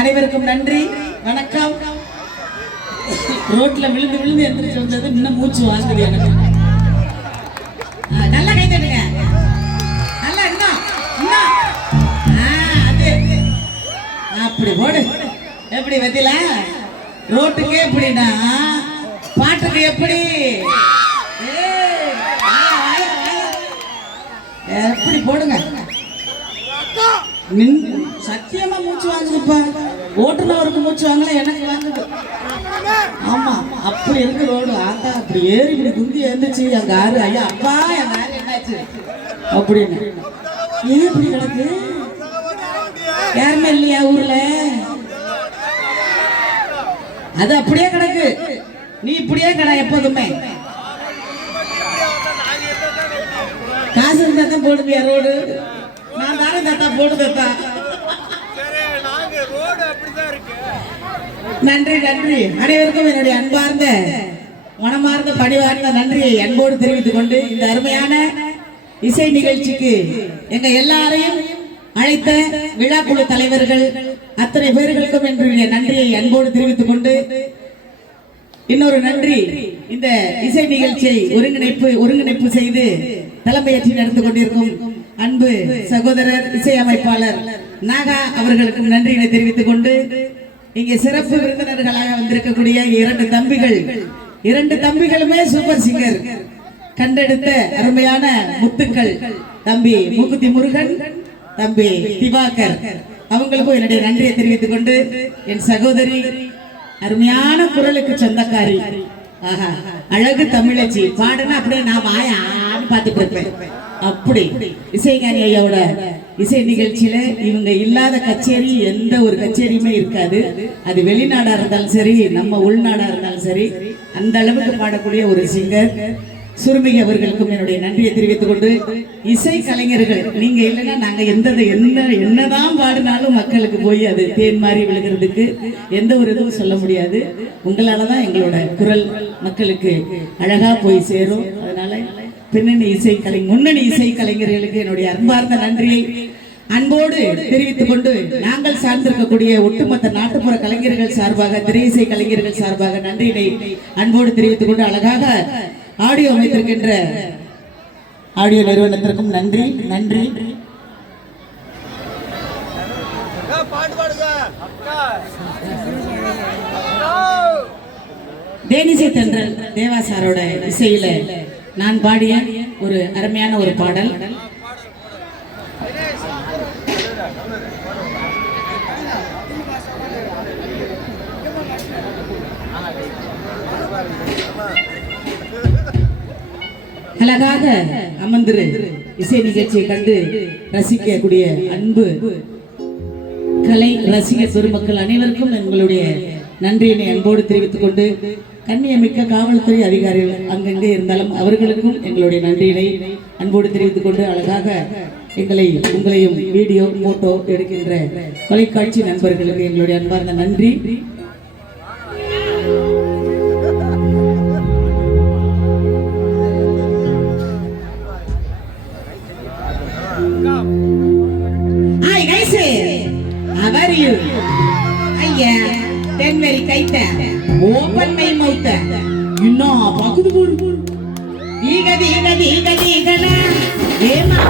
அனைவருக்கும் நன்றி, வணக்கம். ரோட்ல விழுந்து விழுந்து எந்திரிச்சு வந்தது இன்னும் மூச்சு வாங்குது எனக்கு. நல்லா கை தட்டுங்க, நல்லா இன்னும் அது அப்படி போடு. எப்படி வத்தில ரோட்டுக்கு எப்படின்னா பாட்டுக்கு எப்படி எப்படி போடுங்க. சத்தியமா மூச்சு வாங்குதுப்பா. ஓட்டுநருக்கு மூச்சு வாங்கல, எனக்கு வாங்குது. ஆமா, அப்படி இருக்கு ரோடு. ஆத்தா அப்படி ஏறி இப்படி குந்தி எழுந்துச்சு எங்க ஆறு. ஐயா அப்பா எங்க ஆறு என்னாச்சு அப்படின்னு. ஏன் இப்படி கிடக்கு? யாருமே இல்லையா ஊர்ல? அது அப்படியே கிடக்கு. நீ இப்படியே கடை எப்போதுமே. காசு இருந்தா தான் போடுவியா ரோடு? நான் தானே தத்தா போடு தத்தா. நன்றி நன்றி. அனைவருக்கும் என்னுடைய அன்பார்ந்த மனமார்ந்த பணிவார்ந்த நன்றியை அன்போடு தெரிவித்துக் கொண்டு இந்த அருமையான இசை நிகழ்ச்சிக்கு எங்க எல்லாரையும் அழைத்த விழாக்குழு தலைவர்கள் அத்தனை பேர்களுக்கும் என்னுடைய நன்றியை அன்போடு தெரிவித்துக் கொண்டு இன்னொரு நன்றி, இந்த இசை நிகழ்ச்சியை ஒருங்கிணைப்பு செய்து தலைமையேற்றி நடந்து கொண்டிருக்கும் அன்பு சகோதரர் இசையமைப்பாளர் நாகா அவர்களுக்கும் நன்றியை தெரிவித்துக் கொண்டு இங்கே சிறப்பு விருந்தினர்களாக வந்திருக்கக்கூடிய இரண்டு தம்பிகளுமே சூப்பர் சிங்கர், கண்டெடுத்த அருமையான முத்துக்கள், தம்பி மூக்குத்தி முருகன், தம்பி திவாகர் அவங்களுக்கும் என்னுடைய நன்றியை தெரிவித்துக் கொண்டு என் சகோதரி அருமையான குரலுக்கு சொந்தக்காரி, ஆஹா அழகு தமிழச்சி பாடுனா அப்படியே நான் வாயான்னு பார்த்துட்டு இருப்பேன். அப்படி இசைஞானி ஐயாவோட இசை நிகழ்ச்சியில இவங்க இல்லாத கச்சேரி எந்த ஒரு கச்சேரியுமே இருக்காது. அது வெளிநாடா இருந்தாலும் சரி, நம்ம உள்நாடா இருந்தாலும் சரி, அந்த அளவுக்கு பாடக்கூடிய ஒரு சிங்கர் சுருமிகை அவர்களுக்கும் என்னுடைய நன்றியை தெரிவித்துக் கொண்டு இசை கலைஞர்கள் நீங்க இல்லைன்னா நாங்க என்னதான் பாடினாலும் மக்களுக்கு போய் அது தேன் மாறி விழுகிறதுக்கு எந்த ஒரு இதுவும் சொல்ல முடியாது. உங்களாலதான் எங்களோட குரல் மக்களுக்கு அழகா போய் சேரும். அதனால முன்னணி இசை கலைஞர்களுக்கு என்னுடைய அன்பார்ந்த நன்றியை அன்போடு தெரிவித்துக் கொண்டு நாங்கள் சார்ந்திருக்கக்கூடிய ஒட்டுமொத்த நாட்டுப்புற கலைஞர்கள் சார்பாக, திரை இசை கலைஞர்கள் சார்பாக நன்றியினை அன்போடு தெரிவித்துக் கொண்டு அழகாக ஆடியோ அமைத்திருக்கின்ற ஆடியோ நிறுவனத்திற்கும் நன்றி நன்றி. தேனிசை தென்றல் தேவாசாரோட இசையில நான் பாடிய ஒரு அருமையான ஒரு பாடல். அழகாக அமர்ந்திரு இசை நிகழ்ச்சியை கண்டு ரசிக்கக்கூடிய அன்பு கலை ரசிக பெருமக்கள் அனைவருக்கும் எங்களுடைய நன்றியினை அன்போடு தெரிவித்துக் கொண்டு கண்ணியமிக்க காவல்துறை அதிகாரிகள் அங்கங்கே இருந்தாலும் அவர்களுக்கும் எங்களுடைய நன்றியினை அன்போடு தெரிவித்துக் கொண்டு அழகாக உங்களையும் வீடியோ போட்டோ எடுக்கின்ற தொலைக்காட்சி நண்பர்களுக்கு எங்களுடைய அன்பார்ந்த நன்றி. தென்வெளி கைத்த ஓபன் மை மவுத்த இன்னும் பகுது போடு தீக தீக தீக தீகன ஏமா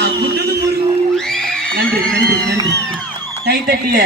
குட்டுது முருகு. நன்றி நன்றி நன்றி. கைத்தட்டிய